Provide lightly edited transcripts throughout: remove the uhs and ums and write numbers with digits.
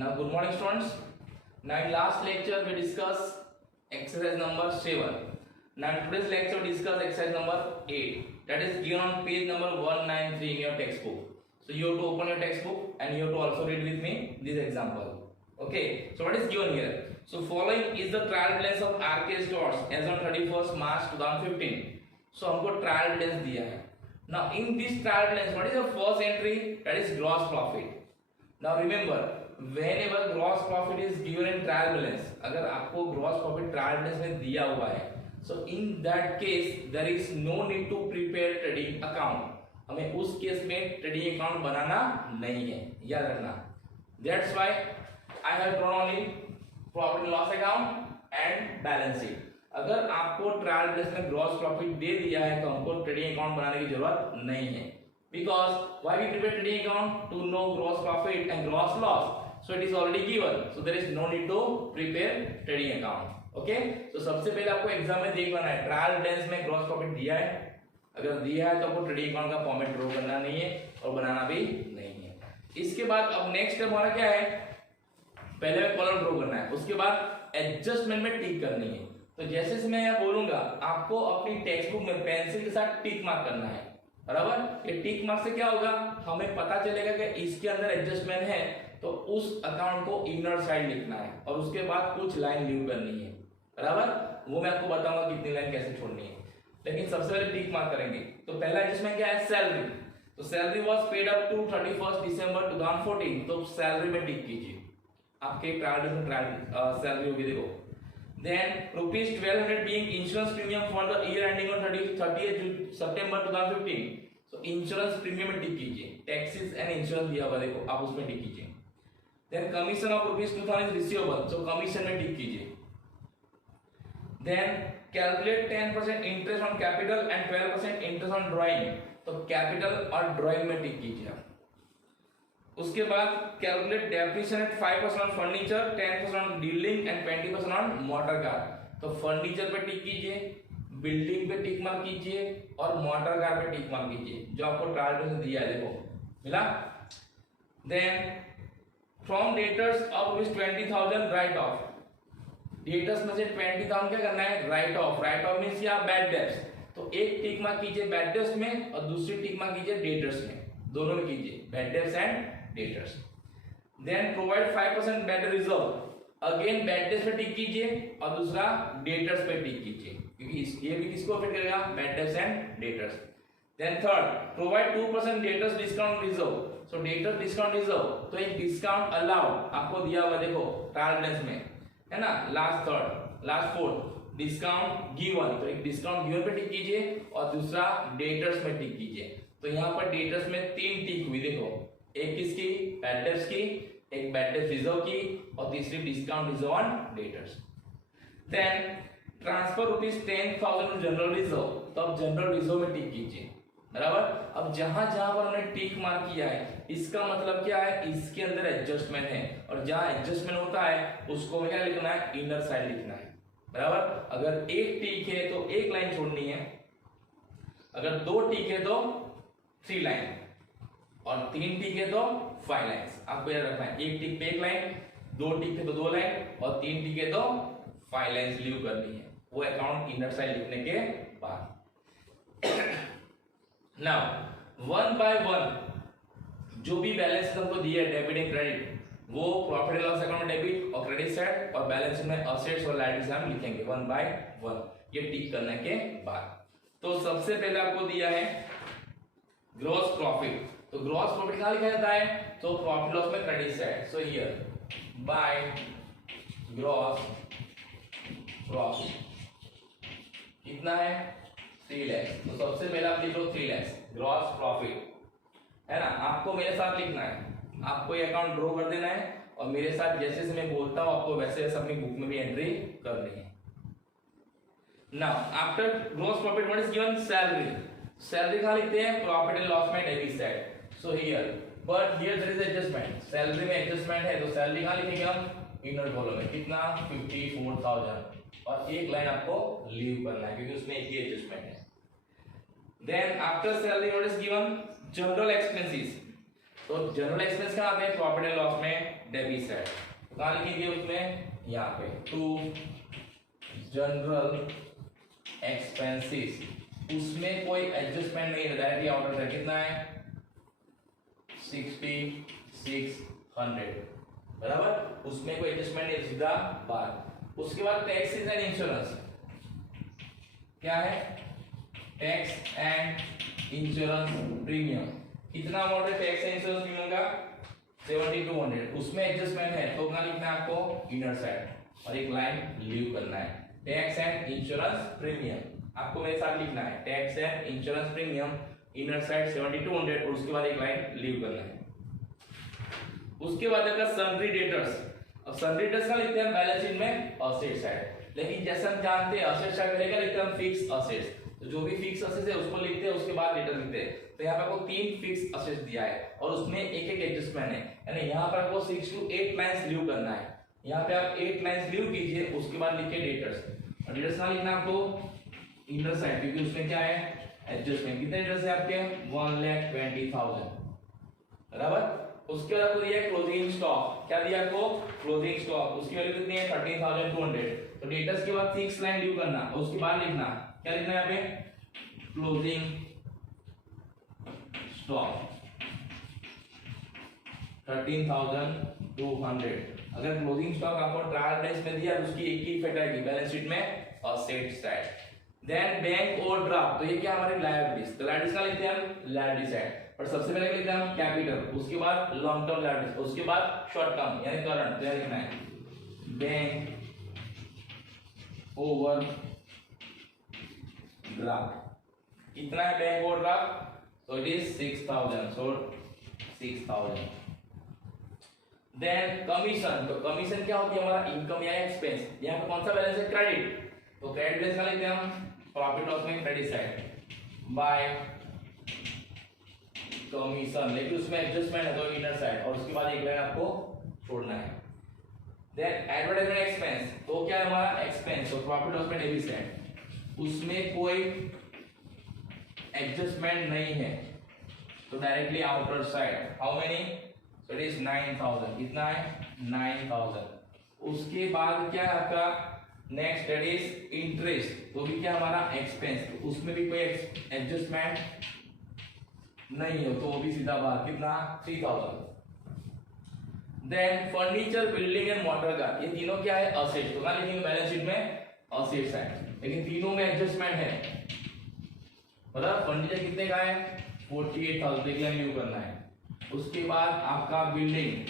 Now, good morning, students. Now, in last lecture we discussed exercise number 7. Now, in today's lecture we discuss exercise number 8. That is given on page number 193 in your textbook. So you have to open your textbook and you have to also read with me this example. Okay. So what is given here? So following is the trial balance of RK stores as on 31st March 2015. So हमको trial balance दिया है. Now in this trial balance, what is the first entry? That is gross profit. Now remember, whenever gross profit is given in trial balance, अगर आपको gross profit trial balance में दिया हुआ है, so in that case there is no need to prepare trading account. हमें उस case में trading account बनाना नहीं है, याद रखना. That's why I have drawn only profit and loss account and balance sheet. अगर आपको ट्रायल बैलेंस में ग्रॉस प्रॉफिट दे दिया है तो हमको ट्रेडिंग अकाउंट बनाने की जरूरत नहीं है. Because why we prepare trading account to know gross profit and gross loss. So it is already given, so there is no need to prepare trading account. Okay. तो सबसे पहले आपको एग्जाम में देख लेना है ट्रायल बैलेंस में gross profit दिया है. अगर दिया है तो आपको ट्रेडिंग अकाउंट का फॉर्मेट ड्रॉ करना नहीं है और बनाना भी नहीं है. इसके बाद अब नेक्स्ट स्टेप हमारा क्या है? पहले में कॉलम ड्रॉ करना है, उसके बाद एडजस्टमेंट में टिक करनी है. तो जैसे मैं यहाँ बोलूंगा आपको अपनी टेक्स्ट बुक में पेंसिल के साथ टिक मार्क करना है. बराबर. ये टिक मार्क से क्या होगा, हमें पता चलेगा कि इसके अंदर एडजस्टमेंट है तो उस अकाउंट को इनर साइड लिखना है और उसके बाद कुछ लाइन लीव करनी है. बराबर. वो मैं आपको बताऊंगा कितनी लाइन कैसे छोड़नी है, लेकिन सबसे पहले टिक मार्क करेंगे. तो पहला एडजस्टमेंट क्या है? सैलरी. तो salary was paid up to 31st December 2014. तो सैलरी में टिक कीजिए. आपके ट्रायल सैलरी होगी, देखो. Then ₹1200 being insurance premium for the year ending on 30th September 2015. So insurance premium में टिक कीजिए. टैक्सेस एंड इंश्योरेंस दिया हुआ, देखो आप उसमें टिक कीजिए. Then commission of ₹2000 receivable. So commission में टिक कीजिए. Then calculate 10% interest on capital and 12% interest on drawing. तो कैपिटल और ड्राइंग में टिक कीजिए. उसके बाद calculate depreciation at 5% on furniture, 10% on building and 20% on motor car. तो फर्नीचर पे टिक कीजिए, बिल्डिंग पे टिक मार्क कीजिए और मोटर कार पे टिक मार्क कीजिए जो आपको ट्रायल में दिया है, देखो मिला. Then from debtors of ₹20,000 write off. Debtors में से 20,000 क्या करना है? Write off. Write off means या बैड डेट्स. तो एक टिक मार्क कीजिए बैड डेट्स में और दूसरी टिक मार्क कीजिए डेटर्स में. दोनों में कीजिए, bad debts and debtors. Then provide 5% bad reserve. Again bad debts पे टिक कीजिए और दूसरा डेटर्स पे टिक कीजिए क्योंकि ये भी किसको अफेक्ट करेगा? Bad debts and debtors. Then third provide 2% debtors discount reserve. So debtors discount reserve, तो एक डिस्काउंट अलाउड आपको दिया हुआ, देखो ट्रायल बैलेंस में है ना. Last fourth discount given. तो एक डिस्काउंट गिवन पे टिक कीजिए और दूसरा डेटर्स में टिक कीजिए. तो यहाँ पर डेटर्स में 3 टिक हुई, देखो. एक किसकी? बैड डेट्स की, एक बैड डेट्स रिजर्व की और तीसरी discount reserve on debtors. Then transfer ₹10,000 general reserve. तो अब जनरल रिजर्व में टिक कीजिए. बराबर. अब जहां जहां पर हमने टिक मार्क किया है इसका मतलब क्या है? इसके अंदर एडजस्टमेंट है और जहां एडजस्टमेंट होता है उसको क्या लिखना है? इनर साइड लिखना है. बराबर. अगर एक टिक है तो एक लाइन छोड़नी है, अगर 2 टिक है तो 3 लाइन और 3 टिक है तो 5 लाइन्स. आपको याद रखना है, एक टिक पे 1 लाइन, 2 टिक है तो 2 लाइन और 3 टिक है तो 5 लाइन्स लीव करनी है, वो अकाउंट इनर साइड लिखने के बाद. नाउ 1 बाय 1 जो भी बैलेंस हमको दिया है डेबिट एंड क्रेडिट, वो प्रॉफिट एंड लॉस अकाउंट में डेबिट और क्रेडिट साइड और बैलेंस में असेट्स और लायबिलिटीज हम लिखेंगे 1 बाय 1. ये टिक करने के बाद तो सबसे पहले आपको दिया है ग्रॉस प्रॉफिट. तो ग्रॉस प्रॉफिट कहां लिखा जाता है? तो प्रॉफिट लॉस में credit side. So here by gross profit कितना है? 3 लाख. तो सबसे पहले आप लिख लो 3 लाख ग्रॉस प्रॉफिट, है ना. आपको मेरे साथ लिखना है, आपको ये अकाउंट ड्रॉ कर देना है और मेरे साथ जैसे जैसे मैं बोलता हूं आपको वैसे वैसे अपनी बुक में भी एंट्री करनी है. Now after gross profit what is given? Salary. Salary कहां लिखते हैं? प्रॉफिट एंड लॉस में debit side. So here but here there is adjustment. Salary में एडजस्टमेंट है तो सैलरी कहां लिखेंगे हम? इनर कॉलम में. कितना? 54,000 और एक लाइन आपको लीव करना है क्योंकि उसमें एक ही एडजस्टमेंट है. Then after salary what is given? General expenses. तो जनरल एक्सपेंस कहां आते हैं? प्रॉफिट एंड लॉस में डेबिट साइड। तो कहाँ लिखेंगे उसमें, यहाँ पे टू जनरल एक्सपेंसेस, उसमें कोई एडजस्टमेंट नहीं है, डायरेक्टली आउटर साइड कितना है 6600, बराबर, उसमें कोई एडजस्टमेंट नहीं, सीधा बात। उसके बाद टैक्सेस एंड इंश्योरेंस, क्या है टैक्स एंड इंश्योरेंस प्रीमियम, कितना अमाउंट है टैक्स एंड इंश्योरेंस प्रीमियम का 7200, उसमें एडजस्टमेंट है तो क्या लिखना है आपको इनर साइड और एक लाइन लीव करना है, टैक्स एंड इंश्योरेंस प्रीमियम आपको मेरे साथ लिखना है, tax and insurance premium inner side 7200 और उसके बाद एक लाइन लीव करना है। उसके बाद आपका सन्ड्री डेटर्स, अब सन्ड्री डेटर्स का लिखते हैं बैलेंस शीट में असेट साइड, लेकिन जैसे हम जानते हैं असेट साइड में लिखते हैं फिक्स असेट्स, तो जो भी फिक्स असेट्स है उसको लिखते हैं, उसके बाद डेटर लिखते हैं। तो यहाँ पे आपको 3 फिक्स असेट्स दिया है और उसमें एक एक एडजस्टमेंट है, यानी यहाँ पर आपको 6 to 8 लाइंस लीव करना है, यहाँ पे आप 8 लाइंस लीव कीजिए, उसके बाद लिखिए डेटर्स, और डेटर्स का लिखना आपको इनर साइड, क्योंकि उसमें क्या है एडजस्टमेंट, कितने डेटर्स है आपके 1,20,000, बराबर। उसके बाद आपको दिया है क्लोजिंग स्टॉक, क्या दिया आपको क्लोजिंग स्टॉक, उसकी वैल्यू कितनी है 13,200, तो डेटर्स के बाद 6 लाइन लीव करना, उसके बाद लिखना क्या लिखना है यहाँ पे क्लोजिंग स्टॉक 13,200। अगर क्लोजिंग स्टॉक आपको ट्रायल बैलेंस में दिया तो उसकी एक ही इफेक्ट आएगी बैलेंस शीट में asset side. Then bank overdraft, तो ये क्या हमारे लायबिलिटीज, तो लायबिलिटीज का लिखते हैं हम लायबिलिटी साइड, पर सबसे पहले लिखते हैं हम कैपिटल, उसके बाद लॉन्ग टर्म लायबिलिटीज, उसके बाद शॉर्ट टर्म यानी करंट, तो लिखना है बैंक ओवरड्राफ्ट, कितना है bank overdraft, so it is 6,000, so 6,000। Then commission, तो कमीशन क्या होती है हमारा इनकम या एक्सपेंस, यहाँ पे कौन सा बैलेंस है क्रेडिट, तो क्रेडिट बैलेंस का लिखते हैं हम प्रॉफिट लॉस में क्रेडिट साइड बाय कमीशन, लेकिन उसमें एडजस्टमेंट है तो इनर साइड, और उसके बाद एक लाइन आपको छोड़ना है। देन एडवर्टाइजमेंट एक्सपेंस, तो क्या है हमारा एक्सपेंस, तो प्रॉफिट लॉस में डेबिट साइड, उसमें कोई एडजस्टमेंट नहीं है तो directly outer side, how many, so it is 9,000, कितना है 9,000। उसके बाद क्या है आपका नेक्स्ट दैट इज इंटरेस्ट, तो भी क्या हमारा एक्सपेंस, तो उसमें भी कोई एडजस्टमेंट नहीं हो तो वो भी सीधा बाहर, कितना 3,000। Then furniture building and motor का, ये तीनों क्या है असेट, तो क्या लिखेंगे बैलेंस शीट में असेट साइड, लेकिन तीनों में एडजस्टमेंट है, मतलब फर्नीचर कितने का है 48,000, एक लाइन लीव करना है। उसके बाद आपका बिल्डिंग,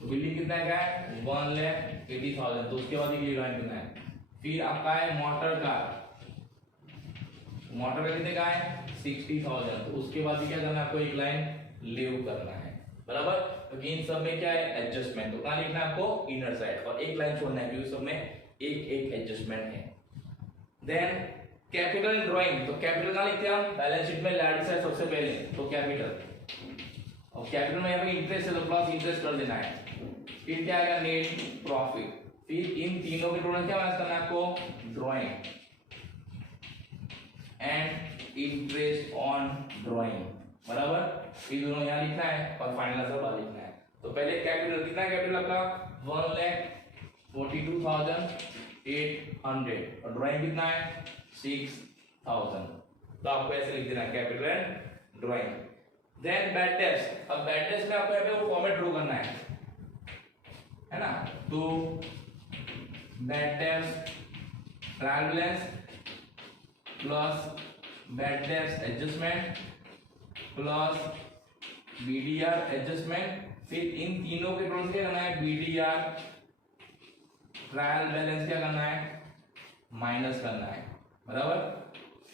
तो बिल्डिंग कितना का है 1,80,000, तो उसके बाद एक लाइन करना है। फिर आपका है मोटर का, मोटर का कितने का है 60,000, तो उसके बाद क्या करना है आपको एक लाइन लीव करना है, बराबर। तो इन सब में क्या है एडजस्टमेंट, तो कहाँ लिखना है आपको इनर साइड और एक लाइन छोड़ना है क्योंकि सब में एक एक एडजस्टमेंट है। देन कैपिटल ड्राइंग, तो कैपिटल का लिखते हैं हम बैलेंस शीट में लाइट साइड सबसे पहले, तो कैपिटल, और कैपिटल में यहाँ पे इंटरेस्ट है तो प्लस इंटरेस्ट कर देना है। फिर क्या आएगा नेट प्रॉफिट, फिर इन तीनों के टोटल क्या माइनस करना है आपको drawing and interest on drawing, बराबर। ये दोनों यहाँ लिखना है और फाइनल आंसर बाहर लिखना है। तो पहले कैपिटल, कितना कैपिटल आपका 1,42,800 और ड्राइंग कितना है 6,000, तो आपको ऐसे लिख देना है capital and drawing. Then bad debts, अब बैड डेट्स में आपको यहाँ पे वो फॉर्मेट ड्रॉ करना है ना, तो bad debts trial balance plus bad debts adjustment plus BDR adjustment, फिर इन तीनों के टोटल क्या करना है बीडीआर ट्रायल बैलेंस क्या करना है माइनस करना है, बराबर,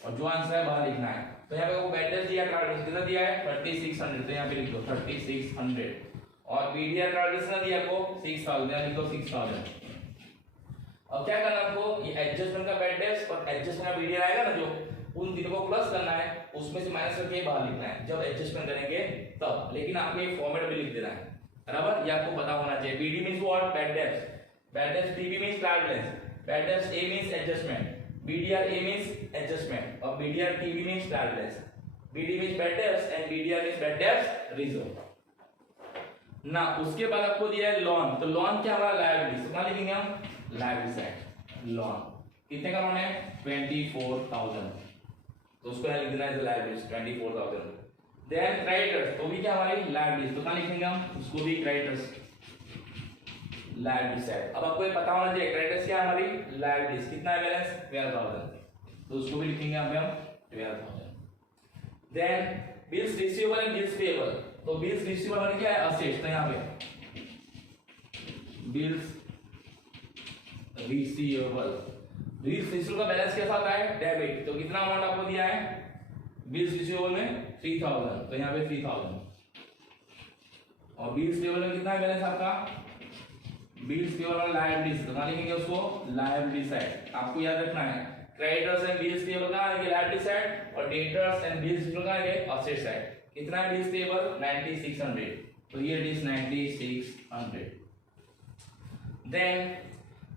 और जो आंसर है बाहर लिखना है। तो यहाँ पे वो बैड डेट्स दिया, ट्रायल बैलेंस कितना दिया है 3600, तो यहाँ पे लिख दो 3600, और बीडीआर ट्रायल बैलेंस कितना दिया आपको 6000, यहाँ लिख दो 6000। अब क्या करना आपको ये एडजस्टमेंट का बैड डेट्स और एडजस्टमेंट का बीडीआर आएगा ना, जो उन तीनों को प्लस करना है, उसमें से माइनस करके बाहर लिखना है जब एडजस्टमेंट करेंगे तब, लेकिन आपको ये फॉर्मेट भी लिख देना है, बराबर, ये आपको पता होना चाहिए। BD means what bad debts, bad debts PB means trial balance, bad debts A means adjustment, BDR A means adjustment और BDR TB means trial balance, BD means bad debts and BDR means bad debts reserve. ना उसके बाद आपको दिया है loan, तो loan क्या हमारा लायबिलिटी, तो कहां लिखेंगे हम लायबिलिटी साइड लोन। कितने का लोन है 24,000, तो उसको यहां लिख देना है लायबिलिटी 24,000। देन क्रेडिटर्स तो भी क्या हमारी लायबिलिटी, तो कहां लिखेंगे हम उसको भी क्रेडिटर्स लायबिलिटी साइड। अब आपको ये पता होना चाहिए क्रेडिटर्स क्या है हमारी लायबिलिटीज, कितना है बैलेंस 12,000, तो उसको भी लिखेंगे हम 12,000। Then bills receivable and bills payable, तो बिल्स रिसीवेबल मतलब क्या है असेट्स, तो यहां पे बिल्स रिसीवेबल, बिल्स रिसीवेबल का बैलेंस कैसा होता है डेबिट, तो कितना अमाउंट आपको दिया है बिल्स रिसीवेबल में 3,000, तो यहां पे 3,000। और बिल्स पेएबल में कितना है बैलेंस आपका बिल्स पेएबल लायबिलिटीज, तो कहां लिखेंगे उसको लायबिलिटी साइड। आपको याद रखना है क्रेडिटर्स एंड बिल्स पेएबल का है लायबिलिटी साइड और डेटर्स एंड बिल्स रिसीवेबल का है असेट साइड। कितना है बिल्स पेएबल 9600, तो ये इट इज 9600। देन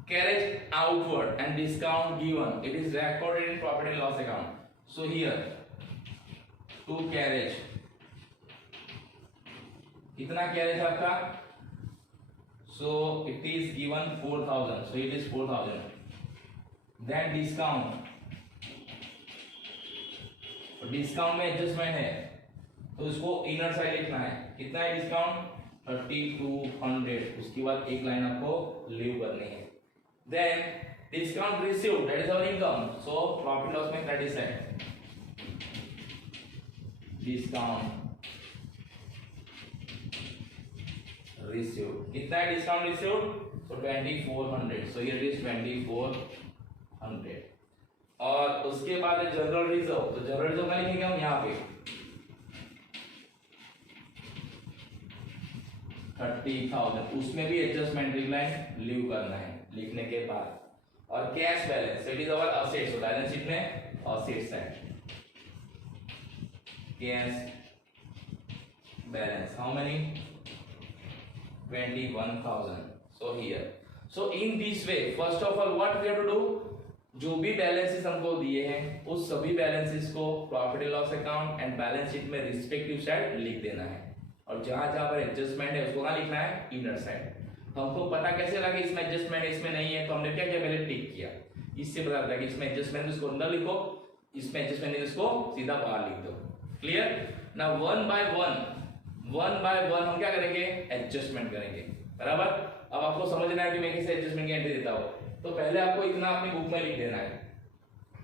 carriage outward and discount given, it is recorded in profit and loss account. So here to carriage, कितना carriage आपका, so it is given 4,000, so it is 4,000. Then discount, discount में adjustment है तो इसको inner side लिखना है, कितना है डिस्काउंट 3200, उसके बाद एक लाइन आपको लीव करनी है। Then discount received that is our income, so profit loss में क्रेडिट साइड डिस्काउंट रिसीव्ड, कितना है discount received, so 2400, so here it is 2400। और उसके बाद जनरल रिजर्व, तो जनरल रिजर्व का लिखेंगे हम यहाँ पे 30,000, उसमें भी एडजस्टमेंट लाइन लीव करना है लिखने के बाद। और cash balance it is our assets, balance sheet में असेट्स है cash balance how many 21,000, so here, so in this way first of all what we have to do, जो भी बैलेंसेस हमको दिए हैं उस सभी बैलेंसेस को profit and loss account and balance sheet में रिस्पेक्टिव साइड लिख देना है, और जहां जहां पर एडजस्टमेंट है उसको कहां लिखना है इनर साइड। तो हमको पता कैसे लगा कि इसमें एडजस्टमेंट है इसमें नहीं है, तो हमने क्या किया पहले टिक किया, इससे पता लगता है कि इसमें एडजस्टमेंट इसको अंदर लिखो, इसमें एडजस्टमेंट इसको सीधा बाहर लिख दो। क्लियर ना, वन बाय वन हम क्या करेंगे एडजस्टमेंट करेंगे, बराबर। अब आपको समझना है कि मैं कैसे एडजस्टमेंट की एंट्री देता हूं, तो पहले आपको इतना अपनी बुक में लिख देना है,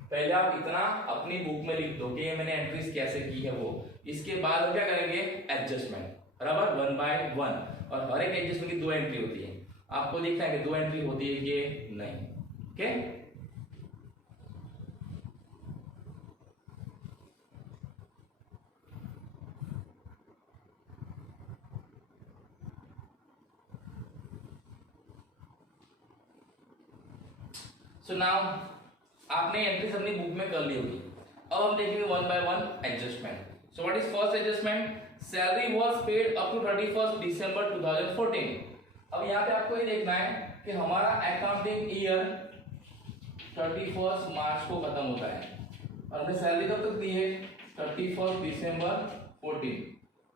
पहले आप इतना अपनी बुक में लिख दो कि ये मैंने एंट्रीज कैसे की है वो, इसके बाद हम क्या करेंगे एडजस्टमेंट, बराबर 1 by 1। और हर एक एडजस्टमेंट की 2 एंट्री होती है, आपको देखना है कि 2 एंट्री होती है कि नहीं। ओके सो नाउ आपने एंट्रीज अपनी बुक में कर ली होगी, अब हम देखेंगे 1 by 1 adjustment. So what is first adjustment, salary was paid up to 31 December 2014। अब यहाँ पे आपको ये देखना है कि हमारा अकाउंटिंग ईयर 31 मार्च को खत्म होता है और हमने सैलरी कब तक दी है 31 दिसंबर 14।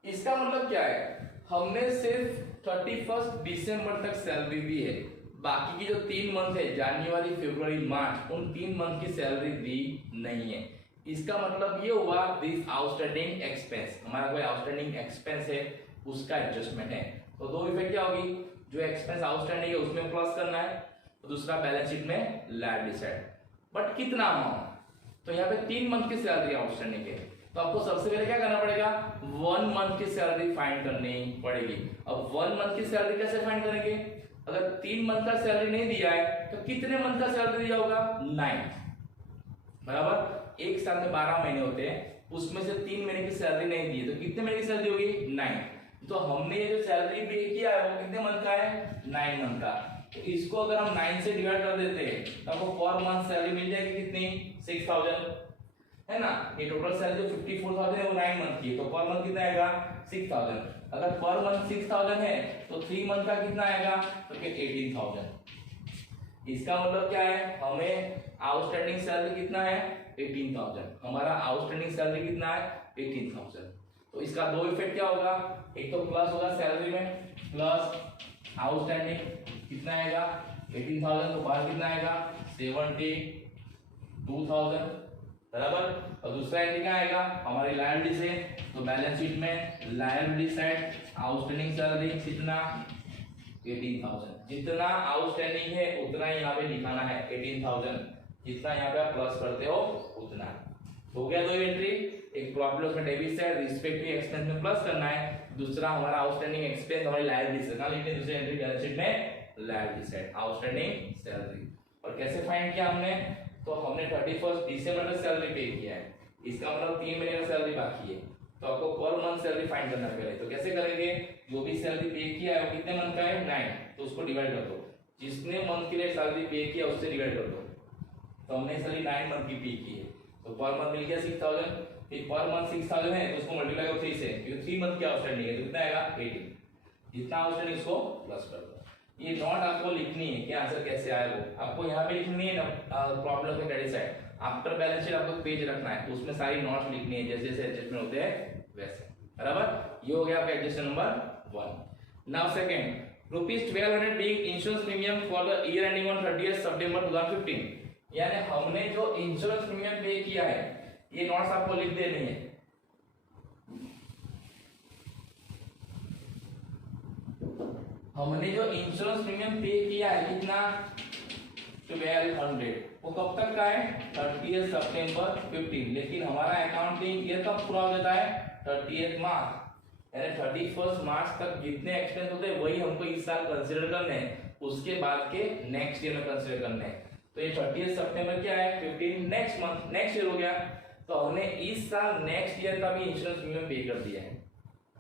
इसका मतलब क्या है, हमने सिर्फ 31 दिसंबर तक सैलरी दी है, बाकी की जो 3 मंथ है जनवरी फरवरी मार्च, उन 3 मंथ की सैलरी दी नहीं है। इसका मतलब ये हुआ दिस आउटस्टैंडिंग एक्सपेंस, हमारा कोई आउटस्टैंडिंग एक्सपेंस है उसका एडजस्टमेंट है। तो 2 इफेक्ट क्या होगी, जो एक्सपेंस आउटस्टैंडिंग है उसमें प्लस करना है, तो दूसरा बैलेंस शीट में लायबिलिटी साइड, बट कितना अमाउंट, तो यहाँ पे 3 मंथ की सैलरी आउटस्टैंडिंग है, तो आपको सबसे पहले क्या करना पड़ेगा 1 मंथ की सैलरी फाइंड करनी पड़ेगी। अब 1 मंथ की सैलरी कैसे फाइंड करेंगे, अगर 3 मंथ का सैलरी नहीं दिया है तो कितने मंथ का सैलरी दिया होगा 9, बराबर। एक साल में 12 महीने होते हैं, उसमें से 3 महीने की सैलरी नहीं दी है तो कितने महीने की सैलरी होगी 9। तो हमने ये जो सैलरी पे किया है वो कितने मंथ का है 9 मंथ का, तो इसको अगर हम 9 से डिवाइड कर देते हैं तो आपको पर मंथ सैलरी मिल जाएगी कितनी 6000, है ना। ये टोटल सैलरी जो 54,000 है वो 9 मंथ की, तो पर मंथ कितना आएगा 6000। अगर पर मंथ 6000 है तो 3 मंथ का कितना आएगा तो फिर 18,000। इसका मतलब क्या है, हमें आउटस्टैंडिंग सैलरी कितना है 18,000, हमारा आउटस्टैंडिंग सैलरी कितना है 18,000। तो इसका दो इफेक्ट क्या होगा, एक तो प्लस होगा सैलरी में, प्लस आउटस्टैंडिंग कितना आएगा 18,000, तो बाहर कितना आएगा 72,000 बराबर। और दूसरा एंट्री क्या आएगा हमारी लायबिलिटी से, तो बैलेंस शीट में लायबिलिटी साइड आउटस्टैंडिंग सैलरी कितना 18,000, जितना आउटस्टैंडिंग है उतना ही यहाँ पे लिखाना है 18,000, जितना यहाँ पे आप प्लस करते हो उतना। हो गया दो एंट्री, एक प्रॉफिट में डेबिट साइड रिस्पेक्टिव एक्सपेंस में प्लस करना है, दूसरा हमारा आउटस्टैंडिंग एक्सपेंस हमारी लायबिलिटी से लिखते हैं, दूसरी एंट्री बैलेंस शीट में लायबिलिटी साइड आउटस्टैंडिंग सैलरी। और कैसे फाइंड किया हमने, तो हमने 31 दिसंबर में सैलरी पे किया है, इसका मतलब 3 महीने का सैलरी बाकी है, तो आपको पर मंथ सैलरी फाइंड करना पड़ेगा। तो कैसे करेंगे, जो भी सैलरी पे किया है वो कितने मंथ का है 9, तो उसको डिवाइड कर दो, जिसने मंथ के लिए सैलरी पे किया उससे डिवाइड कर दो। तो हमने सैलरी 9 मंथ की पे की है, तो पर मंथ मिल गया 6,000, फिर पर मंथ 6,000 है तो उसको मल्टीप्लाई करो 3 से, क्योंकि 3 मंथ की आउटस्टैंडिंग है तो कितना आएगा 18, जितना आउटस्टैंडिंग इसको प्लस कर दो। ये नोट आपको लिखनी है कि आंसर कैसे आया वो आपको यहाँ पे लिखनी है ना, प्रॉब्लम में credit side after balance sheet आपको पेज रखना है, तो उसमें सारी नोट्स लिखनी है जैसे जैसे एडजस्टमेंट होते हैं वैसे बराबर। ये हो गया आपका adjustment number 1। Now second, ₹1200 being insurance premium for the year ending on 30th September 2015, यानी हमने जो इंश्योरेंस प्रीमियम पे किया है ये नोट्स आपको लिख देनी है। हमने जो इंश्योरेंस प्रीमियम पे किया है कितना 1200, वो कब तक का है 30th September 15, लेकिन हमारा अकाउंटिंग ईयर कब पूरा हो जाता है 30th मार्च, यानी 31st मार्च तक जितने एक्सपेंस होते हैं वही हमको इस साल कंसीडर करने हैं, उसके बाद के नेक्स्ट ईयर में कंसीडर करने हैं। तो ये 30th सितंबर क्या है 15 नेक्स्ट मंथ नेक्स्ट ईयर हो गया, तो हमने इस साल नेक्स्ट ईयर का भी इंश्योरेंस प्रीमियम पे कर दिया है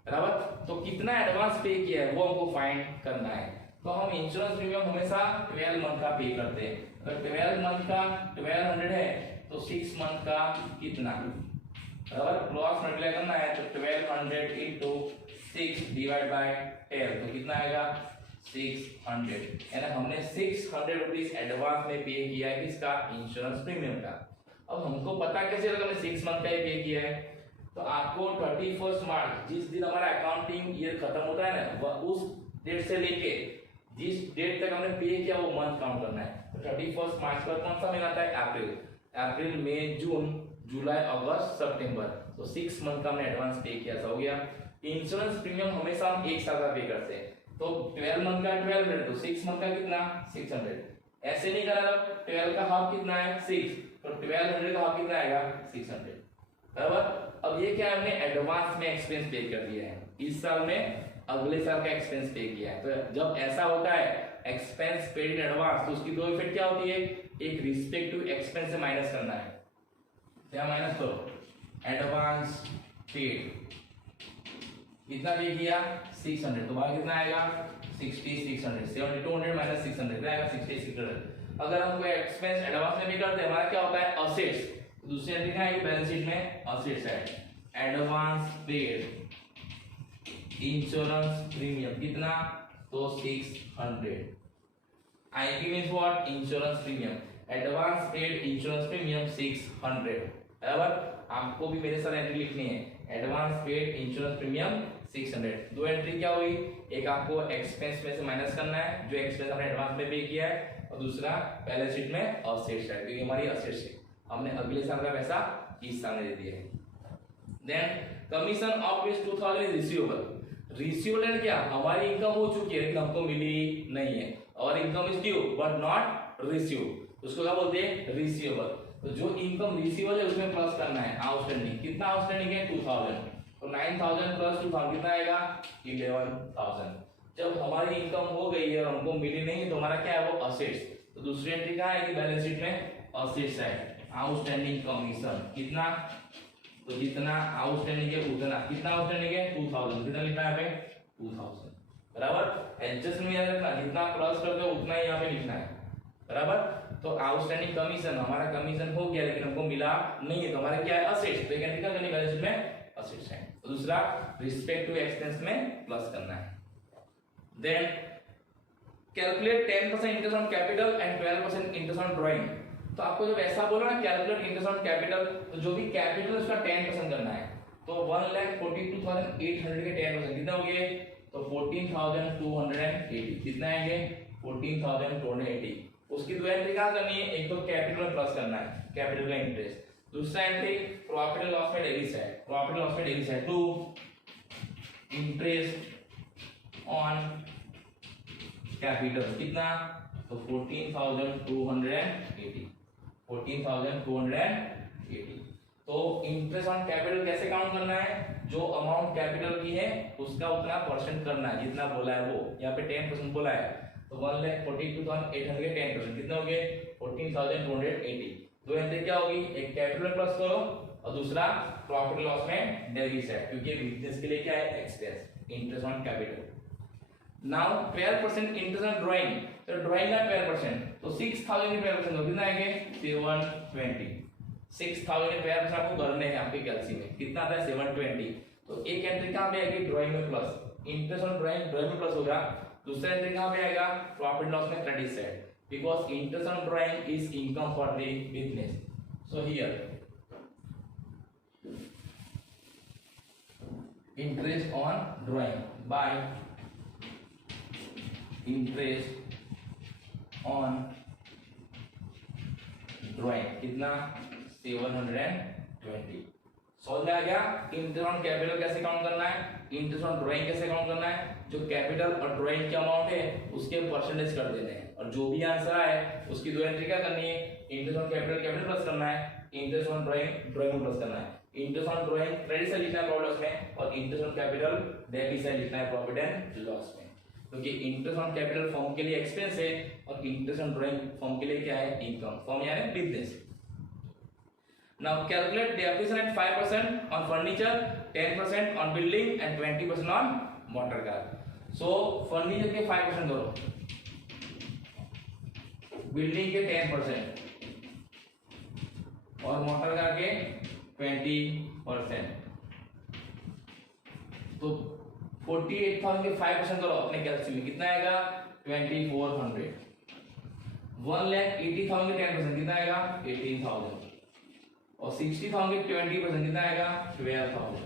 बराबर। तो कितना एडवांस पे किया है वो हमको फाइंड करना है, तो हम इंश्योरेंस प्रीमियम हमेशा 12 मंथ का पे करते हैं। अगर 12 मंथ का 1200 है तो 6 मंथ का कितना बराबर, क्रॉस मल्टीप्लाई करना है तो 1200 into 6 डिवाइड बाय 10, तो कितना आएगा 600, यानी हमने 600 रुपीस एडवांस में पे किया है किसका इंश्योरेंस प्रीमियम का। अब हमको पता कैसे लगा हमने 6 मंथ का ही पे किया है, तो आपको 31 मार्च जिस दिन हमारा अकाउंटिंग ईयर खत्म होता है ना उस डेट से लेके जिस डेट तक हमने पे किया वो मंथ काउंट करना है। तो 31 मार्च पर कौन सा महीना आता है अप्रैल मई जून जुलाई अगस्त सितंबर, तो 6 मंथ का हमने एडवांस पे किया था, हो गया। इंश्योरेंस प्रीमियम हमेशा हम एक साल का पे करते हैं, तो 12 मंथ का 1200, तो 6 मंथ का कितना 600, ऐसे नहीं करा 12 का हाफ कितना है 6, तो 1200 का हाफ कितना आएगा 600 बराबर। अब ये क्या हमने एडवांस में एक्सपेंस पे कर दिया है, इस साल में अगले साल का एक्सपेंस पे किया है। तो जब ऐसा होता है एक्सपेंस पेड इन एडवांस तो उसकी दो इफेक्ट क्या होती है, एक रिस्पेक्टिव एक्सपेंस से माइनस करना है, क्या माइनस करो एडवांस पेड कितना पे किया 600, तो बाहर कितना आएगा 6600, 7200 माइनस 600 कितना आएगा 6600। अगर हम कोई एक्सपेंस एडवांस में भी करते हैं हमारा क्या होता है असेट्स, दूसरी एंट्री क्या है बैलेंस शीट में असेट्स है एडवांस पेड इंश्योरेंस प्रीमियम कितना, तो 600। IP means what insurance premium, advance paid insurance premium 600 बराबर। आपको भी मेरे साथ एंट्री लिखनी है एडवांस पेड इंश्योरेंस प्रीमियम 600। दो एंट्री क्या हुई, एक आपको एक्सपेंस में से माइनस करना है जो एक्सपेंस हमने एडवांस में पे किया है, और दूसरा बैलेंस शीट में असेट्स है क्योंकि हमारी असेट्स है, हमने अगले साल का पैसा इस साल में दे दिया है। Then commission of rupees 2000 is receivable, receivable क्या हमारी इनकम हो चुकी है लेकिन हमको मिली नहीं है, और income is due but not receive, उसको क्या बोलते हैं रिसीवेबल। तो जो इनकम रिसीवेबल है उसमें प्लस करना है आउटस्टैंडिंग, कितना आउटस्टैंडिंग है 2000, तो 9000 प्लस 2000 कितना आएगा 11000। जब हमारी इनकम हो गई है और हमको मिली नहीं तो हमारा क्या है वो असेट्स, तो दूसरी एंट्री कहाँ आएगी बैलेंस शीट में असेट्स है आउटस्टैंडिंग कमीशन कितना, तो जितना आउटस्टैंडिंग है उतना, कितना आउटस्टैंडिंग है 2000, कितना लिखना है 2000 बराबर। एडजस्टमेंट में याद रखना जितना प्लस करते हो उतना ही यहाँ पे लिखना है बराबर। तो आउटस्टैंडिंग कमीशन हमारा कमीशन हो गया लेकिन हमको मिला नहीं है तो हमारा क्या है असेट्स, तो एक एंट्री करनी बैलेंस शीट में असेट्स है, तो दूसरा रिस्पेक्टिव एक्सपेंस में प्लस करना है। Then calculate 10% interest on capital and 12% interest on drawing, तो आपको जब ऐसा बोला ना कैलकुलेट इंटरेस्ट ऑन कैपिटल, तो जो भी कैपिटल उसका 10% करना है, तो 1,42,800 के 10% कितना हो गए? तो 14,280 कितना आएंगे? 14,280। उसकी दो एंट्री कहाँ करनी है? एक तो कैपिटल में प्लस करना है, कैपिटल का इंटरेस्ट। दूसरा एंट्री प्रॉफिट एंड लॉस में debit side, profit and loss में debit side to interest on capital कितना? तो 14,280 14,280। तो इंटरेस्ट ऑन कैपिटल कैसे काउंट करना है? जो अमाउंट कैपिटल की है उसका उतना परसेंट करना है जितना बोला है वो। यहाँ पे 10% बोला है, तो 1,42,800 के 10% कितना हो गए? 14,280। दो एंट्री क्या होगी? एक कैपिटल में प्लस करो और दूसरा प्रॉफिट लॉस में डेबिट साइड, क्योंकि बिजनेस के लिए क्या है? Expense, interest on capital. Now 12% interest on drawing, तो ड्राइंग का 12%, तो 6,000 के 12% तो कितना आएंगे? 720। 6,000 के 12% आपको करने हैं आपके कैलसी में, कितना आता है? 720। तो एक एंट्री कहाँ पे आएगी? ड्राइंग में प्लस, इंटरेस्ट ऑन ड्राइंग में प्लस होगा। दूसरा एंट्री कहाँ पे आएगा? प्रॉफिट लॉस में credit side, because interest on drawing is income for the business. So here interest on drawing by interest on drawing कितना? 720। समझ में आ गया? इंटरेस्ट ऑन कैपिटल कैसे काउंट करना है, इंटरेस्ट ऑन ड्राइंग कैसे काउंट करना है। जो कैपिटल और ड्राइंग के अमाउंट है उसके परसेंटेज कर देने हैं, और जो भी आंसर आए उसकी दो एंट्री क्या करनी है? Interest on capital capital plus करना है, interest on drawing drawing plus करना है। Interest on drawing credit side लिखना है प्रॉफिट लॉस में, और interest on capital debit side लिखना है प्रॉफिट एंड लॉस में। क्योंकि इंटरेस्ट ऑन कैपिटल फर्म के लिए एक्सपेंस है और इंटरेस्ट ऑन ड्राइंग फर्म के लिए क्या है? इनकम। फर्म यानी business. Now calculate depreciation at 5% on furniture, 10% on building and 20% on motor car. So furniture के 5% करो, building के 10% और motor car के 20%। तो 48,000 के 5% करो अपने कैलसी में, कितना आएगा? 2,400। 1,80,000 के 10% कितना आएगा? 18,000। और 60,000 के 20% कितना आएगा? 12,000।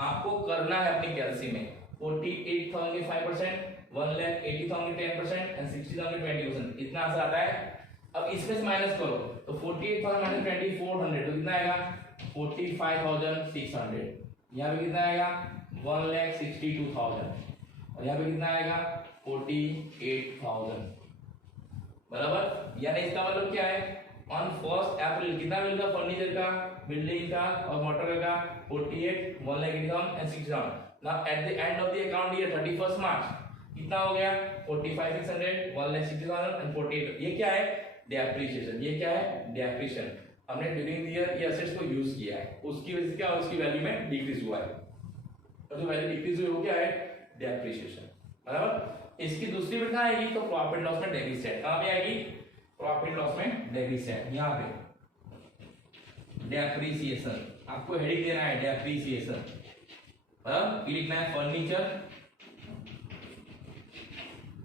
आपको करना है अपनी कैलसी में 48,000 के 5%, 1,80,000 के 10% एंड 60,000 के 20%, इतना आंसर आता है। अब इसमें से माइनस करो, तो 48,000 माइनस 2,400 तो कितना आएगा? 45,600। यहाँ पे कितना आएगा? 1,62,000। और यहाँ पे कितना आएगा? 48,000। बराबर। यानी इसका मतलब क्या है? ऑन 1 अप्रैल कितना मिलेगा? फर्नीचर का, बिल्डिंग का और मोटर का 48, 1,80,000 and 60,000। Now at the end of the account year 31 मार्च कितना हो गया? 45,600, 1,60,000 एंड 48। ये क्या है? डेप्रिसिएशन। ये क्या है? डेप्रिसिएशन। हमने ड्यूरिंग द ईयर ये असेट्स को यूज किया है, उसकी वजह से क्या, उसकी वैल्यू में डिक्रीज हुआ है, और जो वैल्यू डिक्रीज हुई वो क्या है? डेप्रिसिएशन। बराबर। इसकी दूसरी विधा आएगी तो प्रॉफिट लॉस में डेबिट साइड। कहां पे आएगी? प्रॉफिट लॉस में डेबिट साइड, यहां पे डेप्रिसिएशन। आपको हेडिंग देना है डेप्रिसिएशन। ये लिखना है फर्नीचर,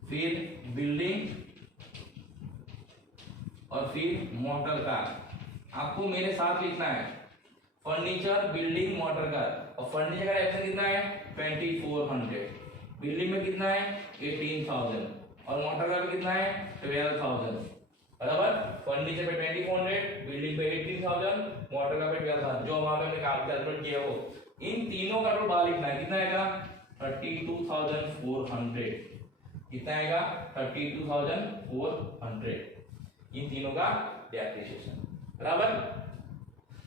फिर बिल्डिंग और फिर मोटर कार। आपको मेरे साथ लिखना है फर्नीचर, बिल्डिंग, मोटर कार। और फर्नीचर का एक्शन कितना है? 2,400। बिल्डिंग में कितना है? 18,000। और मोटर कार में कितना है? 12,000। बराबर। फर्नीचर पे 2,400, बिल्डिंग पे 18,000, मोटर कार पे 12,000, जो वहां पे हमने कैलकुलेट किया वो। इन तीनों का टोटल बाहर लिखना है, कितना आएगा? 32,400। कितना आएगा? 32,400। इन तीनों का डेप्रिसिएशन। बराबर।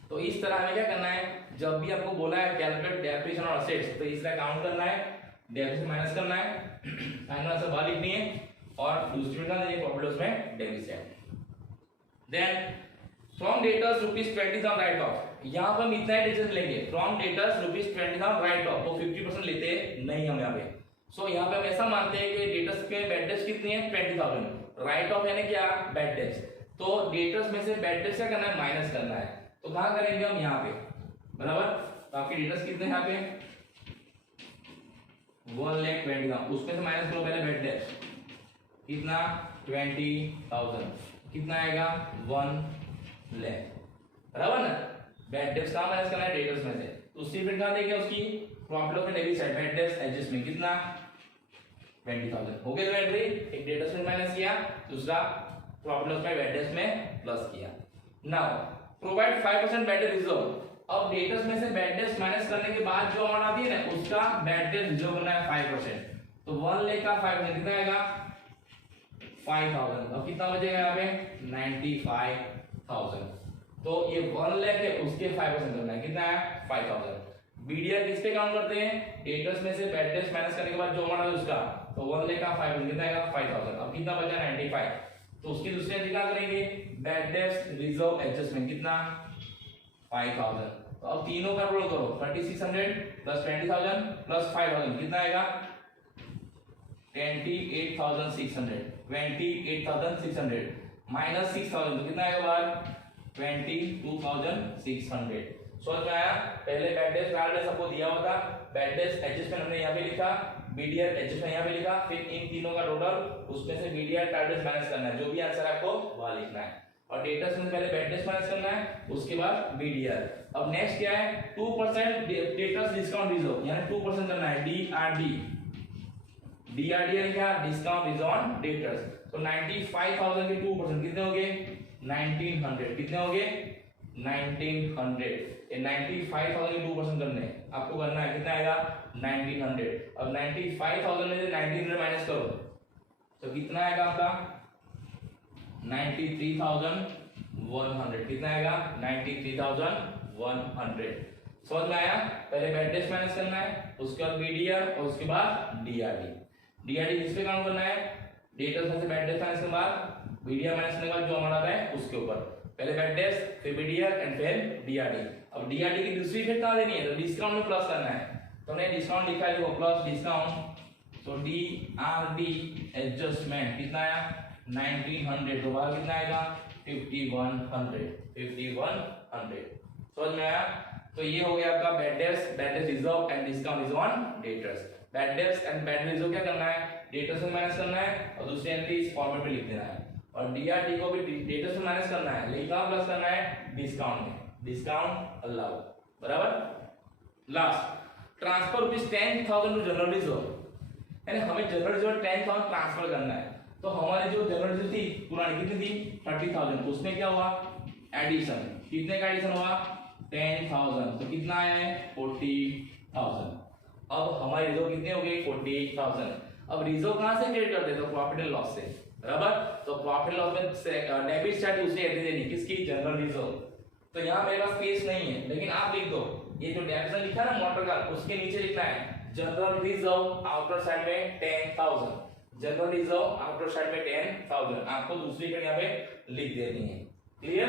तो इस तरह हमें क्या करना है, जब भी आपको बोला है कैलकुलेट डेप्रिसिएशन और असेट्स, तो इस तरह काउंट करना है, डेप्रिसिएशन माइनस करना है, फाइनल आंसर बाहर लिखनी है, और दूसरी में प्रॉफिट लॉस में debit. Then from debtors ₹20,000 write off. यहां पर हम इतना डिटेल्स लेंगे, फ्रॉम डेटर्स ₹20,000 राइट ऑफ, तो 50% लेते नहीं हम यहाँ पे। सो यहाँ पे हम ऐसा मानते हैं कि डेटर्स के बैड डेट्स कितनी है? 20,000। राइट ऑफ यानी क्या? Bad debts. तो डेटर्स में से बैड डेट्स क्या करना है? माइनस करना है। तो कहां करेंगे हम? यहाँ पे। बराबर। तो आपके डेटर्स कितने यहाँ पे? 1,20,000। उसमें से माइनस करो पहले बैड डेट्स, कितना? 20,000। कितना आएगा? 1 लाख। बराबर ना। बैड डेट्स कहां माइनस करना है? डेटर्स में से। दूसरी फिर कहां देंगे उसकी प्रॉफिट लॉस में डेबिट साइड में डेब्ट एडजस्टमेंट कितना 20,000 हो गया। तो एंट्री एक डेटर्स में माइनस किया, दूसरा प्रॉफिट लॉस में बैड डेब्ट में प्लस किया। नाउ प्रोवाइड 5% बैड डेब्ट रिजर्व। अब डेटर्स में से बैड डेब्ट माइनस करने के बाद जो अमाउंट आती है ना उसका बैड डेब्ट रिजर्व करना है 5%। तो 1 लाख का 5% कितना आएगा 5,000। अब कितना बचेगा यहाँ पे 95,000। तो ये 1 लाख है उसके 5% करना है, कितना है 5,000। बीडीआर किस पे काउंट करते हैं डेटर्स में से बैड डेब्ट माइनस करने के बाद जो अमाउंट है उसका, तो 1 लाख का 5% कितना आएगा 5,000। अब कितना बचा 95। तो उसकी दूसरी एंट्री क्या करेंगे बैड डेब्ट रिजर्व एडजस्टमेंट कितना 5,000। तो अब तीनों का रोल करो 3600 प्लस 20,000 प्लस 5,000 कितना आएगा 28,600। 28,600 माइनस 6,000 तो कितना आएगा बाहर 22,600। समझ में आया। पहले बैड डेब्ट कार्ड सबको दिया हुआ था, बैड डेब्ट एडजस्टमेंट हमने यहाँ पे लिखा, बीडीआर एडजस्टमेंट यहाँ पे लिखा, फिर इन तीनों का टोटल उसमें से बीडीआर टारगेट माइनस करना है, जो भी आंसर आपको वहां लिखना है। और डेटर्स में पहले बैड डेब्ट माइनस करना है उसके बाद बीडीआर। अब नेक्स्ट क्या है 2% डेटर्स डिस्काउंट रिजर्व यानी 2% करना है डीआरडी। डीआरडी यानी क्या डिस्काउंट रिजर्व ऑन डेटर्स। तो 95,000 के 2% कितने हो गए 1900। कितने हो गए 1900। ये 95,000 के 2% करने हैं आपको करना है, कितना आएगा 1900। अब 95,000 में से 1900 माइनस करो तो कितना आएगा आपका 93,100। कितना आएगा 93,100। समझ में आया। पहले बैड डेब्ट माइनस करना है उसके बाद बीडीआर और उसके बाद डीआरडी। डीआरडी किस पे काउंट करना है डेटर्स में से बैड डेब्ट माइनस के बाद बीडीआर माइनस करने के बाद जो अमाउंट आता है उसके ऊपर। पहले बैड डेब्ट फिर बीडीआर एंड फिर डीआरडी। अब डीआरडी की दूसरी फिर कहां देनी है तो डिस्काउंट में प्लस करना है, तो हमने डिस्काउंट लिखा है वो प्लस डिस्काउंट। तो डीआरडी एडजस्टमेंट कितना आया 1900 तो बाहर कितना आएगा 5100। 5100 समझ में आया। तो ये हो गया आपका बैड डेब्ट reserve and discount reserve on debtors. Bad डेब्ट एंड बैड रिजर्व क्या करना है डेटर्स में माइनस करना है और दूसरी एंट्री इस फॉर्मेट में लिख देना है। और डीआरडी को भी डेटर्स में माइनस करना है लेकिन कहां प्लस करना है डिस्काउंट में। डिस्काउंट अलाउ बराबर। Last transfer rupees 10,000 to general reserve यानी हमें जनरल रिजर्व 10,000 ट्रांसफर करना है। तो हमारी जो जनरल रिजर्व थी पुरानी कितनी थी 30,000, तो उसमें क्या हुआ एडिशन। कितने का एडिशन हुआ 10,000 तो कितना आया है 40,000। अब हमारी रिजर्व कितने हो गई 48,000। अब रिजर्व कहां से क्रिएट करते हैं तो प्रॉफिट एंड लॉस से बराबर। तो प्रॉफिट लॉस में डेबिट साइड उसे एंट्री देनी किसकी जनरल रिजर्व। तो यहाँ मेरे पास स्पेस नहीं है लेकिन आप लिख दो ये जो डेबिट लिखा है ना मोटर का उसके नीचे लिखना है जनरल रिजर्व आउटर साइड में 10,000। जनरल रिजर्व आउटर साइड में 10,000 आपको दूसरी फिर यहाँ पे लिख देनी है। क्लियर।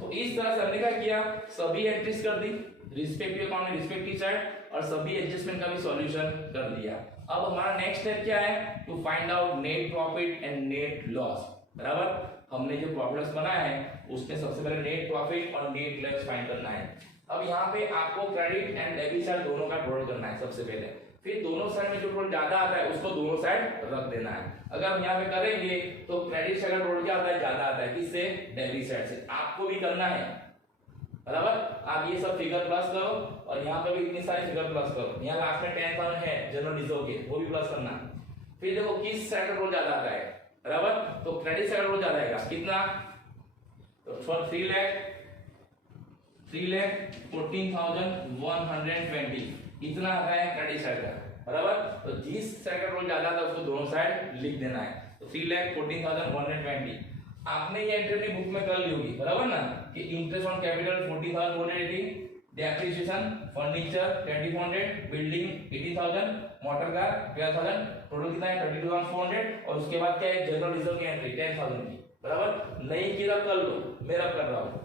तो इस तरह से हमने क्या किया सभी एंट्रीज कर दी रिस्पेक्टिव अकाउंट में रिस्पेक्टिव साइड और सभी एडजस्टमेंट का भी सॉल्यूशन कर दिया। अब हमारा नेक्स्ट स्टेप क्या है to find out net profit and net loss बराबर। हमने जो प्रॉफिट लॉस बनाया है उसमें सबसे पहले नेट प्रॉफिट और नेट लॉस फाइंड करना है। अब यहाँ पे आपको क्रेडिट एंड डेबिट साइड दोनों का टोटल करना है सबसे पहले, फिर दोनों साइड में जो टोटल ज्यादा आता है उसको दोनों साइड रख देना है। अगर हम यहाँ पे करेंगे तो क्रेडिट साइड का टोटल क्या आता है ज्यादा आता है किससे डेबिट साइड से। आपको भी करना है बराबर। आप ये सब फिगर प्लस करो और यहाँ पे भी इतनी सारी फिगर प्लस करो। यहाँ लास्ट में 10,000 है जनरल रिजर्व के वो भी प्लस करना। फिर देखो किस साइड का टोटल ज्यादा आता है बराबर। तो क्रेडिट साइड का टोटल ज्यादा आएगा कितना तो 3,14,120 इतना आता है क्रेडिट साइड का बराबर। तो जिस साइड का टोटल ज्यादा आता है उसको दोनों साइड लिख देना है। तो 3,14,120 आपने ये एंट्री अपनी बुक में कर ली होगी बराबर ना कि interest on capital 40,480, depreciation furniture 2,400, building 80,000, motor car 12,000, total कितना है 32,400 और उसके बाद क्या है जनरल रिजर्व की एंट्री 10,000 की बराबर। नहीं किया कर लो मेरा कर रहा हूं।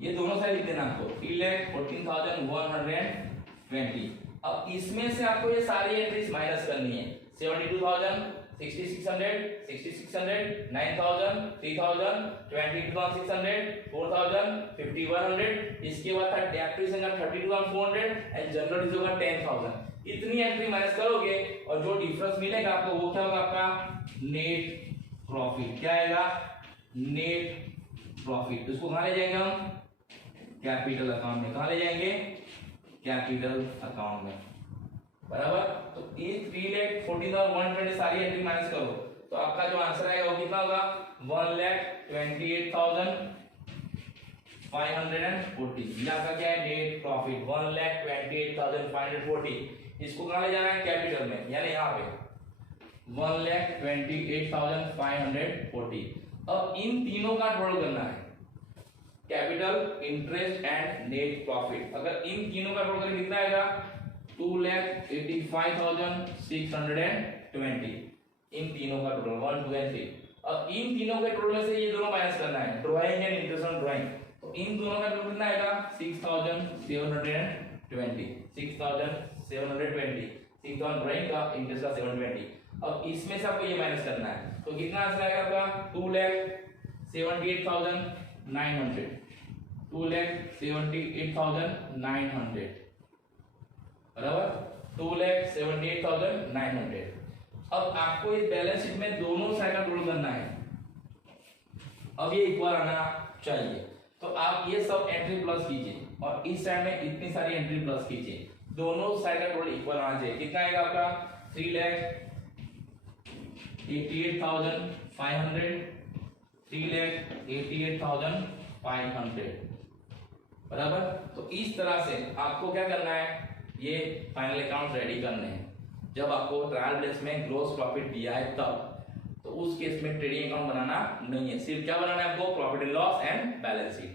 ये दोनों साइड लिख देना आपको 3,14,120। अब इसमें से आपको ये सारी एंट्रीज माइनस करनी है 72,000, 6600 6600 9000 3000 22600 4000 5100 इसके बाद था डेप्रिसिएशन का 32400 एंड जनरल रिजर्व का 10000। इतनी एंट्री माइनस करोगे और जो डिफरेंस मिलेगा आपको वो क्या होगा आपका नेट प्रॉफिट। क्या आएगा नेट प्रॉफिट। इसको कहां ले जाएंगे हम कैपिटल अकाउंट में। कहां ले जाएंगे कैपिटल अकाउंट में बराबर। तो ये 3,14,120 सारी एंट्री माइनस करो तो आपका जो आंसर आएगा वो कितना होगा 1,28,540। ये आपका क्या है नेट प्रॉफिट 1,28,540। इसको कहां ले जाना है कैपिटल में यानी यहाँ पे 1,28,540। अब इन तीनों का टोटल करना है capital interest and net profit. अगर इन तीनों का टोटल करें कितना आएगा 2,85,620। इन तीनों का टोटल 1 2 and 3। अब इन तीनों के टोटल में से ये दोनों माइनस करना है drawing and interest on drawing. तो इन दोनों का टोटल कितना आएगा 6,720 6,720 6 ऑन ड्राइंग का इंटरेस्ट का 720। अब इसमें से आपको ये माइनस करना है तो कितना आंसर आएगा आपका 2,78,900 2,78,900 बराबर 2,78,900। अब आपको इस बैलेंस शीट में दोनों साइड का टोटल करना है। अब ये इक्वल आना चाहिए तो आप ये सब एंट्री प्लस कीजिए और इस साइड में इतनी सारी एंट्री प्लस कीजिए। दोनों साइड का टोटल इक्वल आना चाहिए। कितना आएगा आपका 3,88,500 3,88,500 बराबर। तो इस तरह से आपको क्या करना है ये फाइनल अकाउंट रेडी करने हैं। जब आपको ट्रायल बैलेंस में ग्रॉस प्रॉफिट दिया है तब तो उस केस में ट्रेडिंग अकाउंट बनाना नहीं है। सिर्फ क्या बनाना है आपको profit and loss and balance sheet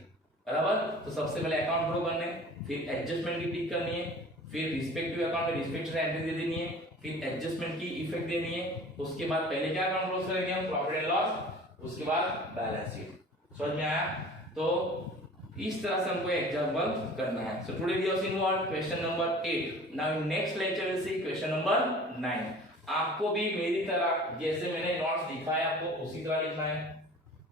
बराबर। तो सबसे पहले अकाउंट ड्रॉ करने फिर एडजस्टमेंट की टिक करनी है फिर रिस्पेक्टिव अकाउंट में रिस्पेक्टिव एंट्री दे देनी है फिर एडजस्टमेंट की इफेक्ट देनी है। उसके बाद पहले क्या अकाउंट क्लोज करेंगे हम प्रॉफिट एंड लॉस उसके बाद बैलेंस शीट। समझ में आया। तो इस तरह से हमको एग्जांपल करना है। So today we have seen what question number 8। Now in next lecture will see question number 9। आपको भी मेरी तरह जैसे मैंने नोट्स दिखाया आपको उसी तरह लिखना है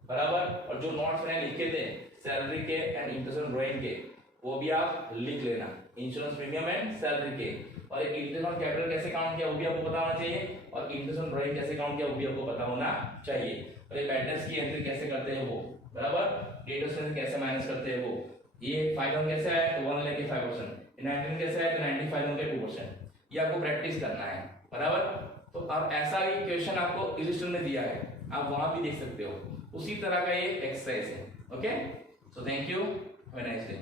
बराबर। और जो नोट्स मैंने लिखे थे सैलरी के एंड इंटरेस्ट ऑन ड्राइंग के वो भी आप लिख लेना इंश्योरेंस प्रीमियम एंड सैलरी के। और एक इंटरेस्ट ऑन कैपिटल कैसे काउंट किया वो भी आपको पता होना चाहिए और इंटरेस्ट ऑन ड्राइंग कैसे काउंट किया वो भी आपको पता होना चाहिए। और ये बैलेंस की एंट्री कैसे करते हैं वो बराबर। डेटर्स में कैसे माइनस करते हैं वो। ये 5 कैसे है तो 1 लेके 5%। 19 कैसे है तो 95 के 2%। ये आपको प्रैक्टिस करना है बराबर। तो अब ऐसा ही क्वेश्चन आपको इलिस्ट्रेशन में दिया है आप वहां भी देख सकते हो उसी तरह का ये एक्सरसाइज है। Okay so thank you have a nice day.